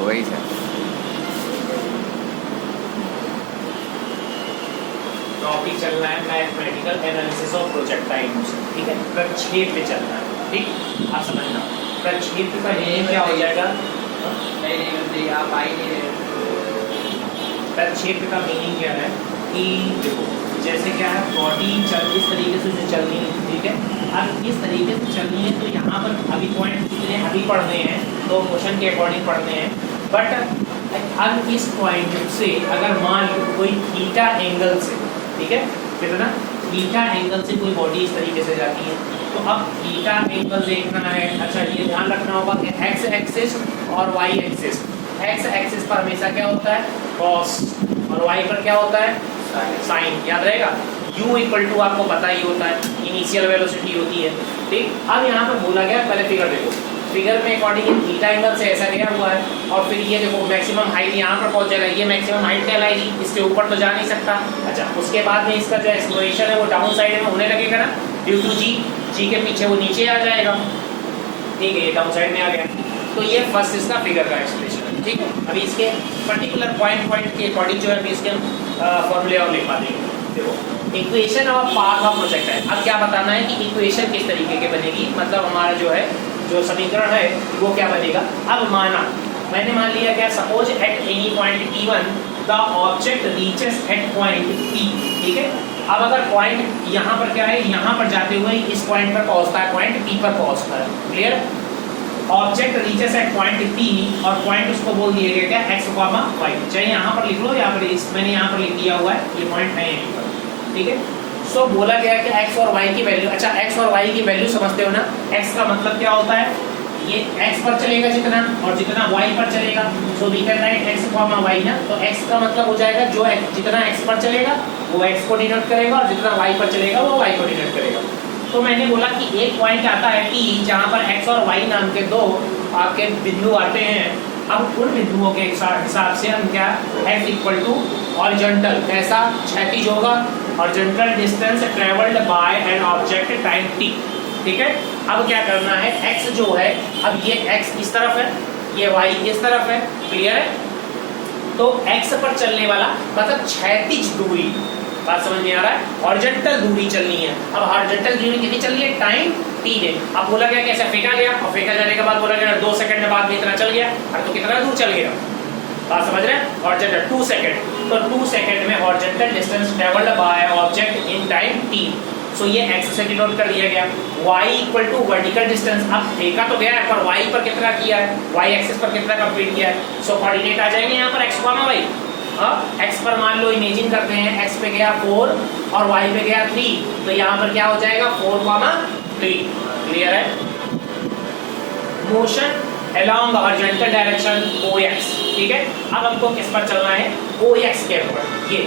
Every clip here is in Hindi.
वही सर। टॉपिक चलना है mathematical analysis of projectile motion, ठीक है, प्रक्षेप पे चलना है, ठीक, आप समझना प्रक्षेप का मीनिंग क्या हो जाएगा। आप आई नहीं रहे। प्रक्षेप का मीनिंग क्या है कि देखो जैसे क्या है बॉडी चल इस तरीके से जो चलनी है, ठीक है, अब इस तरीके से चलनी है तो यहाँ पर अभी पॉइंट कितने अभी पढ़ने हैं तो मोशन के अकॉर्डिंग पढ़ने हैं, बट अब इस पॉइंट से अगर मान लो कोई थीटा एंगल से, ठीक है, कितना थीटा एंगल से कोई बॉडी इस तरीके से जाती है तो अब थीटा एंगल देखना है। अच्छा ये ध्यान रखना होगा कि एक्स एक्सिस और वाई एक्सिस, एक्स एक्सिस पर हमेशा क्या होता है कॉस और वाई पर क्या होता है साइन, याद रहेगा। u इक्वल टू आपको पता ही होता है इनिशियल वेलोसिटी होती है, ठीक। अब यहाँ पर बोला गया पहले फिगर देखो, फिगर में अकॉर्डिंग थीटा एंगल से ऐसा गया हुआ है और फिर ये देखो मैक्सिमम हाइट यहाँ पर पहुँच जाएगा, ये मैक्सिमम हाइट कहलाएगी, इसके ऊपर तो जा नहीं सकता। अच्छा उसके बाद में इसका जो एक्सप्लोरेशन है वो डाउन साइड में होने लगेगा ना ड्यू टू जी, जी के पीछे वो नीचे आ जाएगा, ठीक है, ये डाउन साइड में आ गया। तो ये फर्स्ट इसका फिगर का एक्सप्लेनेशन है, ठीक है। अभी इसके पर्टिकुलर पॉइंट के अकॉर्डिंग जो है अभी इसके फॉर्मूले और लिखा देंगे। देखो इक्वेशन और पाथ ऑफ प्रोजेक्ट है, अब क्या बताना है कि इक्वेशन किस तरीके के बनेगी, मतलब हमारा जो है जो समीकरण है वो क्या बनेगा। अब मैंने मान लिया क्या, suppose at any point P1 the object reaches at point P, ठीक है। अब अगर पॉइंट यहाँ पर क्या है, यहाँ पर जाते हुए इस पॉइंट पर पहुँचता है, पॉइंट P पर पहुँचता है, clear. Object reaches at point P और पॉइंट उसको बोल दिया गया क्या x, y, चाहे यहाँ पर लिख लो, यहाँ पर मैंने यहाँ पर लिख दिया हुआ है, ये पॉइंट है यहीं पर, ठीक है। सो बोला गया कि x और y की वैल्यू, अच्छा x और y की वैल्यू समझते हो ना, x का मतलब क्या होता है, ये x पर चलेगा जितना और जितना y पर चलेगा, so we can write x, y ना, तो x का मतलब हो जाएगा जो जितना x पर चलेगा वो x को डिनोट करेगा और जितना y पर चलेगा वो y को डिनोट करेगा। तो मैंने बोला कि एक पॉइंट आता है P जहाँ पर x और y नाम के दो आपके बिंदु आते हैं। अब उन बिंदुओं के हिसाब से हम क्या x इक्वल टू हॉरिजॉन्टल, कैसा क्षैतिज होगा, horizontal distance travelled bye an object time t, ठीक है। अब क्या करना है, x जो है, अब ये x इस तरफ है, ये y इस तरफ है, क्लियर है। तो x पर चलने वाला मतलब क्षैतिज दूरी, बात समझ में आ रहा है, हॉरिजॉन्टल दूरी चलनी है। अब हॉरिजॉन्टल दूरी कितनी चलनी है, टाइम t है। अब बोला गया कैसे फेंका गया और फेंका जाने के बाद बोला गया 2 सेकंड में बाद में इतना चल गया, और तो कितना दूर चल गया, बात समझ रहे हैं, हॉरिजॉन्टल 2 सेकंड, तो 2 सेकंड में horizontal distance travelled by object in time t, सो ये x से डिनोट कर दिया गया। y equal to vertical distance, अब फेंका तो गया है पर y पर कितना किया है, y एक्सिस पर कितना कंप्लीट किया है, सो कोऑर्डिनेट आ जाएंगे यहाँ पर x, y। x पर मान लो इमेजिन करते हैं, x पे गया 4 और y पे गया 3, तो यहाँ पर क्या हो जाएगा 4, 3, क्लियर है। Motion along horizontal direction OX, ठीक है। अब हमको किस पर चलना है, OX के ऊपर, ये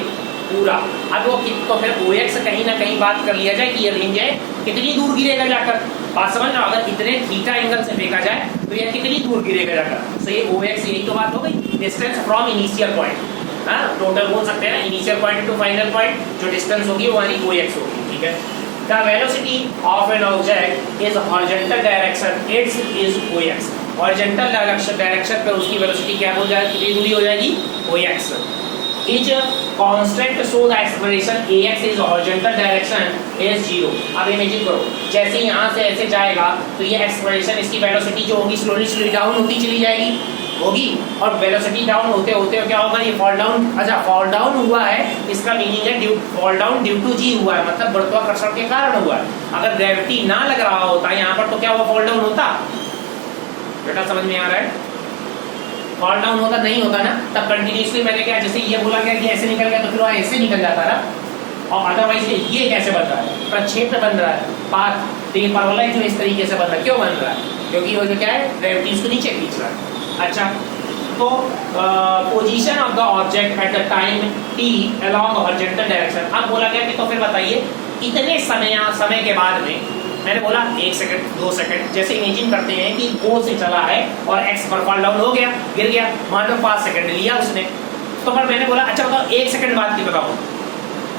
पूरा। अब वो तो फिर OX कहीं ना कहीं बात कर लिया जाए कि ये रेंज है कितनी दूर गिरेगा जाकर, बात समझ लो, अगर इतने थीटा एंगल से फेंका जाए तो ये कितनी दूर गिरेगा जाकर, तो ये OX, यही तो बात हो गई, डिस्टेंस फ्रॉम इनिशियल पॉइंट, हाँ टोटल बोल सकते हैं ना, initial point two final point, जो डिस्टेंस होगी वो हमारी OX होगी, ठीक है। The velocity of an object is horizontal direction, its is OX, horizontal direction पे उसकी वेलोसिटी क्या हो जाएगी, कितनी दूरी हो जाएगी, OX is constant, so the acceleration AX is horizontal direction is 0। अब इमेजिन करो जैसे यहाँ से ऐसे जाएगा तो ये एक्सेलरेशन, इसकी वेलोसिटी जो होगी स्लोली डाउन होती चली जाएगी होगी, और वेलोसिटी डाउन होते होते क्या होगा, ये फॉल डाउन, अच्छा फॉल डाउन हुआ है, इसका मीनिंग है फॉल डाउन ड्यू टू जी हुआ है, मतलब गुरुत्वाकर्षण के कारण हुआ है। अगर ग्रेविटी ना लग रहा होता यहाँ पर तो क्या हुआ, फॉल डाउन होता, बेटा समझ में आ रहा है, फॉल डाउन होता नहीं होता ना, तब कंटिन्यूसली मैंने क्या, जैसे ये बोला गया कि ऐसे निकल गया तो फिर वो ऐसे निकल जाता ना, और अदरवाइज ये कैसे बन रहा है, प्रक्षेप बन रहा है, पाथ, तो ये परवलय जो इस तरीके से बन रहा है, क्यों बन रहा है, क्योंकि वो जो क्या है ग्रेविटी इसको नीचे खींच रहा है। अच्छा तो position of the object at the time t along horizontal direction. अब बोला गया कि तो फिर बताइए कितने समय के बाद में, मैंने बोला 1 सेकंड 2 सेकंड, जैसे इमेजिन करते हैं कि O से चला है और x पर फॉल डाउन हो गया, गिर गया, मान लो 5 सेकंड लिया उसने, तो पर मैंने बोला अच्छा बताओ 1 सेकंड बाद की बताओ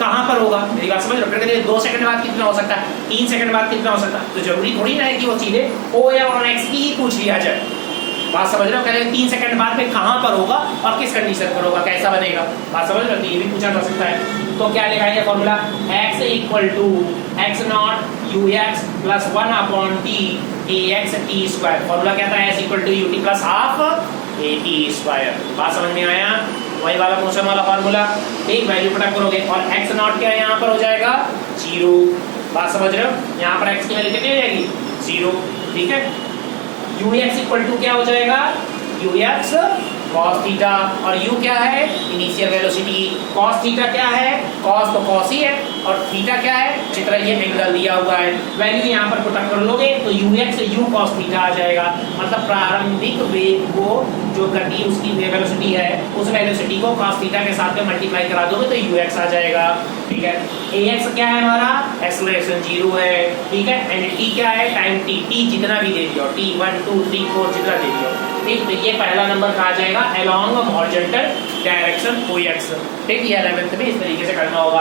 कहाँ पर होगा, मेरी बात समझ लो, फिर 2 सेकंड बाद कितना हो सकता है, 3 सेकंड बाद कितना हो सकता है, तो जरूरी थोड़ी ना है कि वो सीधे O या और x की ही पूछ लिया जाए, बात समझ रहे हो? कह रहे 3 सेकंड बाद में कहाँ पर होगा और किस कंडीशन पर होगा, कैसा बनेगा, बात समझ रहे हो? ये भी पूछा जा सकता है। तो क्या लिखा है formula, x equal to x naught u x plus 1 upon t a x t square. Formula क्या था, s equal to u t plus half a t square. बात समझ में आया? वही वाला मोशन वाला फॉर्मूला, ठीक, वैल्यू पुट करोगे और x नॉट क्या यहाँ पर हो जाएगा 0। बात समझ रहे हो? यहाँ पर x की वैल्यू कितनी हो जाएगी 0, ठीक है। यू एक्स इक्वल टू क्या हो जाएगा, यू एक्स cos थीटा, और u क्या है इनिशियल वेलोसिटी, cos थीटा क्या है, cos तो cos ही है और थीटा क्या है, चित्र ये एंगल दिया हुआ है, वैल्यू यहाँ पर पुट कर लोगे तो ux u cos थीटा आ जाएगा। मतलब प्रारंभिक वेग को जो गति उसकी वेलोसिटी है उस वेलोसिटी को cos थीटा के साथ में मल्टीप्लाई करा दोगे तो ux आ जाएगा, ठीक है। ax क्या है हमारा, एक्सेलरेशन 0 है, ठीक है, एंड t क्या है टाइम t जितना भी दे दियो, t 1 2 3 4 जितना दे दियो, ठीक। तो ये पहला नंबर कहा जाएगा along हॉरिजॉन्टल डायरेक्शन OX, ठीक। ये 11th में इस तरीके से करना होगा।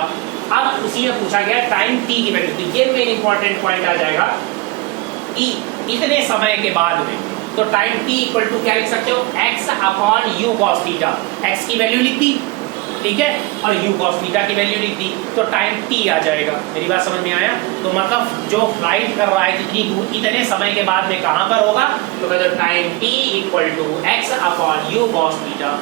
अब उसी में पूछा गया टाइम t की वैल्यू, तो ये मेन इंपॉर्टेंट पॉइंट आ जाएगा कि इतने समय के बाद में, तो टाइम t इक्वल टू क्या लिख सकते हो, x upon u cos theta, x की वैल्यू लिख दी, ठीक है, और u cos थीटा की वैल्यू लिख दी, तो टाइम t आ जाएगा। मेरी बात समझ में आया? तो मतलब जो फ्लाइट कर रहा है जितनी दूर इतने समय के बाद में कहाँ पर होगा, तो कहते हैं time t equal to x upon u cos theta.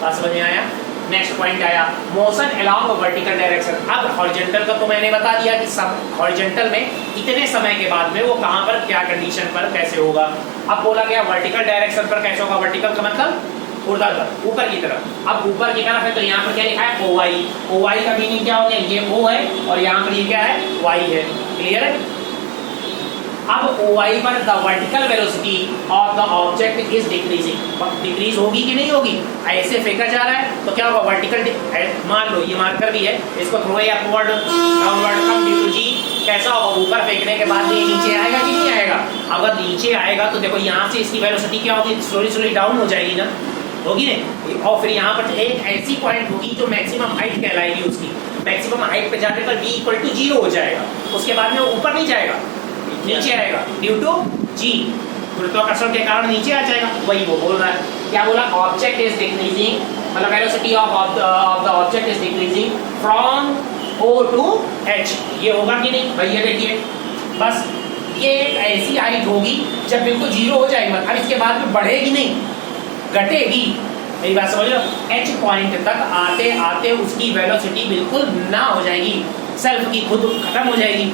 बात समझ में आया? नेक्स्ट पॉइंट आया मोशन अलोंग वर्टिकल डायरेक्शन। अब हॉरिजॉन्टल का तो मैंने बता दिया कि सब हॉरिजॉन्टल में इतने समय के बाद में वो कहाँ पर क्या कंडीशन पर कैसे होगा। अब बोला गया वर्टिकल डायरेक्शन पर कैसे होगा, वर्टिकल का मतलब ऊर्ध्वाधर ऊपर की तरफ। अब ऊपर की तरफ है तो यहाँ पर क्या लिखा है OY, OY का मीनिंग क्या हो गया, ये O है और यहाँ पर ये क्या है Y है, क्लियर है। अब OY पर the vertical velocity of the object is decreasing, decrease होगी कि नहीं होगी, ऐसे फेंका जा रहा है तो क्या होगा वर्टिकल, मान लो ये मार्कर भी है, इसको throw upward downward come due to g, कैसा होगा ऊपर फेंकने के बाद ये नीचे आएगा कि नहीं आएगा। अगर नीचे आएगा तो देखो यहाँ से इसकी वेलोसिटी क्या होगी, स्लोली स्लोली डाउन हो जाएगी ना, होगी नहीं। और फिर यहाँ पर एक ऐसी पॉइंट होगी जो मैक्सिमम हाइट कहलाएगी, उसकी मैक्सिमम हाइट पे जाने पर v इक्वल टू 0 हो जाएगा, उसके बाद में ऊपर नहीं जाएगा नीचे आएगा ड्यू टू जी, गुरुत्वाकर्षण के कारण नीचे आ जाएगा। वही वो बोल रहा है, क्या बोला, ऑब्जेक्ट इज डिक्रीजिंग, मतलब velocity of the object is decreasing from O to H। ये होगा कि नहीं भाई, ये देखिए बस ये एक ऐसी हाइट होगी जब बिल्कुल 0 हो जाएगी, अब इसके बाद में बढ़ेगी नहीं घटेगी, मेरी बात समझ लो। H पॉइंट तक आते आते उसकी वेलोसिटी बिल्कुल ना हो जाएगी, सेल्फ की खुद खत्म हो जाएगी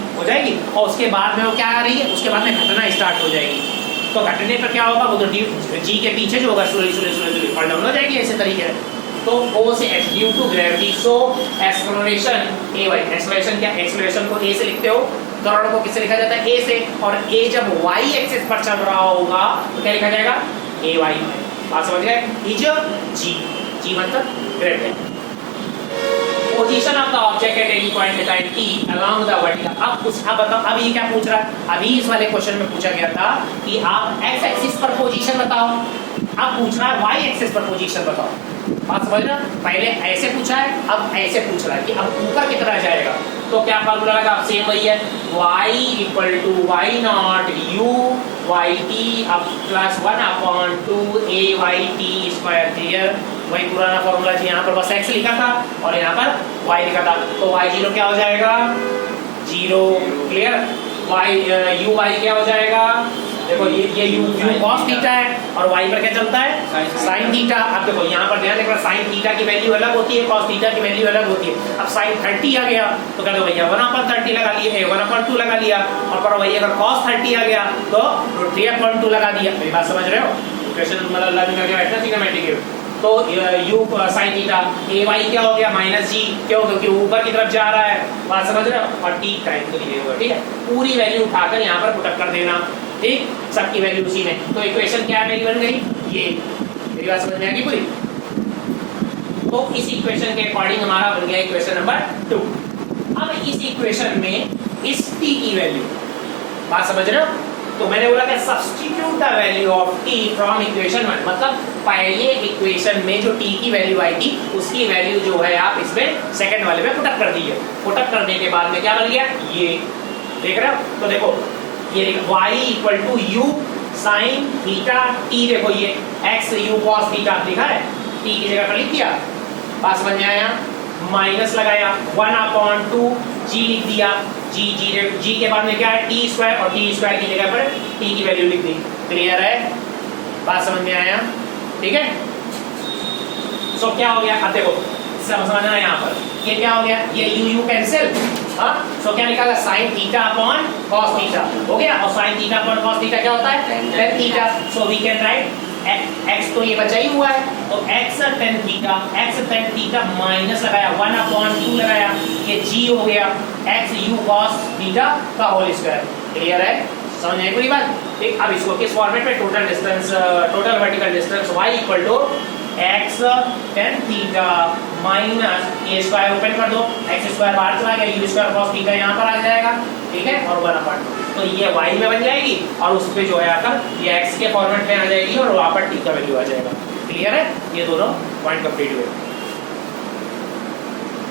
और उसके बाद में वो क्या आ रही है, उसके बाद में घटना स्टार्ट हो जाएगी। तो घटने पर क्या होगा, वो तो जी के पीछे जो होगा स्लोली और डाउन हो जाएगी ऐसे तरीके से। तो O से H due to gravity, so acceleration AY, acceleration क्या, एक्सेलरेशन को A से लिखते हो, त्वरण को किससे लिखा जाता है A से, और A जब Y एक्सिस पर चल रहा होगा तो क्या लिखा जाएगा AY। बात समझ गए, इज जी मतलब gravity. Position of the object at any point time t along the vertical. अब बताओ, अब ये क्या पूछ रहा है, अभी इस वाले क्वेश्चन में पूछा गया था कि आप x एक्सिस पर पोजीशन बताओ, अब पूछ रहा है y एक्सिस पर पोजीशन बताओ। बात समझ रहे, पहले ऐसे पूछा है अब ऐसे पूछ रहा है कि अब ऊपर कितना जाएगा, तो क्या फार्मूला लगा, अब सेम वही है, y equal to y naught u yt plus 1 upon 2 ayt square, clear. वही पुराना फॉर्मूला जी, यहाँ पर बस x लिखा था और यहाँ पर y लिखा था, तो y0 क्या हो जाएगा 0, क्लियर। uy क्या हो जाएगा, देखो ये u cos थीटा है और y पर क्या चलता है sin थीटा। अब देखो यहाँ पर ध्यान देखना, sin थीटा की वैल्यू अलग होती है, cos थीटा की वैल्यू अलग होती है। अब sin 30 आ गया तो कहते भैया 1/30 लगा लिए, 1/2 लगा लिया, और पर वही अगर cos 30 आ गया तो 3/2 लगा दिया। मेरी बात समझ रहे हो, इक्वेशन मतलब लर्न करके बैठना ट्रिग्नोमेट्रिक। तो u sin थीटा ay क्या हो गया माइनस जी, क्यों, क्योंकि ऊपर की तरफ जा रहा है, बात समझ रहे हो, और t टाइम के लिए होगा, ठीक है। पूरी वैल्यू उठाकर यहाँ पर पुट कर देना, ठीक, सबकी वैल्यू उसी में। तो इक्वेशन क्या मेरी बन गई ये, मेरी बात समझ में आ गई पूरी। तो इस इक्वेशन के अकॉर्डिंग हमारा बन गया इक्वेशन नंबर 2। अब इस इक्वेशन में इस t की वैल्यू, बात समझ रहे हो, तो मैंने बोला कि substitute the value of t from equation 1, मतलब पहले इक्वेशन में जो t की वैल्यू आई थी उसकी वैल्यू जो है आप इसमें सेकंड वाले में पुटअप कर दीजिए। पुटअप करने के बाद में क्या बन गया, ये देख रहे हो, तो देखो ये y equal to u sine theta t, देखो ये एक्स यू कॉस थीटा लिखा है, टी की जगह पर लिख दिया, पास बन जाएगा, माइनस लगाया 1/2 जी लिख दिया, जी के बाद में क्या है टी स्क्वायर, और टी स्क्वायर की जगह पर टी की वैल्यू लिख दी। क्लियर है, बात समझ में आया? ठीक है, सो क्या हो गया, अब देखो समझना है यहाँ पर, ये क्या हो गया, ये यू कैंसिल, हाँ, सो क्या निकाला sine theta upon cos theta हो गया, और sine theta upon cos theta क्या होता है, tan theta, so we can write x तो ये बचा ही हुआ है, तो x tan थीटा माइनस लगाया 1/2 लगाया, ये g हो गया x u cos थीटा का होल स्क्वायर। क्लियर है, समझ में पूरी बात? ठीक, अब इसको किस फॉर्मेट में, total distance, total vertical distance y equal to x tan theta minus ये स्क्वायर ओपन कर दो, x स्क्वायर बाहर चला गया, u स्क्वायर cos थीटा यहाँ पर आ जाएगा, ठीक है, और 1/2, तो ये y में बन जाएगी, और उस पे जो है आकर ये x के फॉर्मेट में आ जाएगी, और वहाँ पर t का वैल्यू आ जाएगा। क्लियर है, ये दोनों पॉइंट कंप्लीट हुए।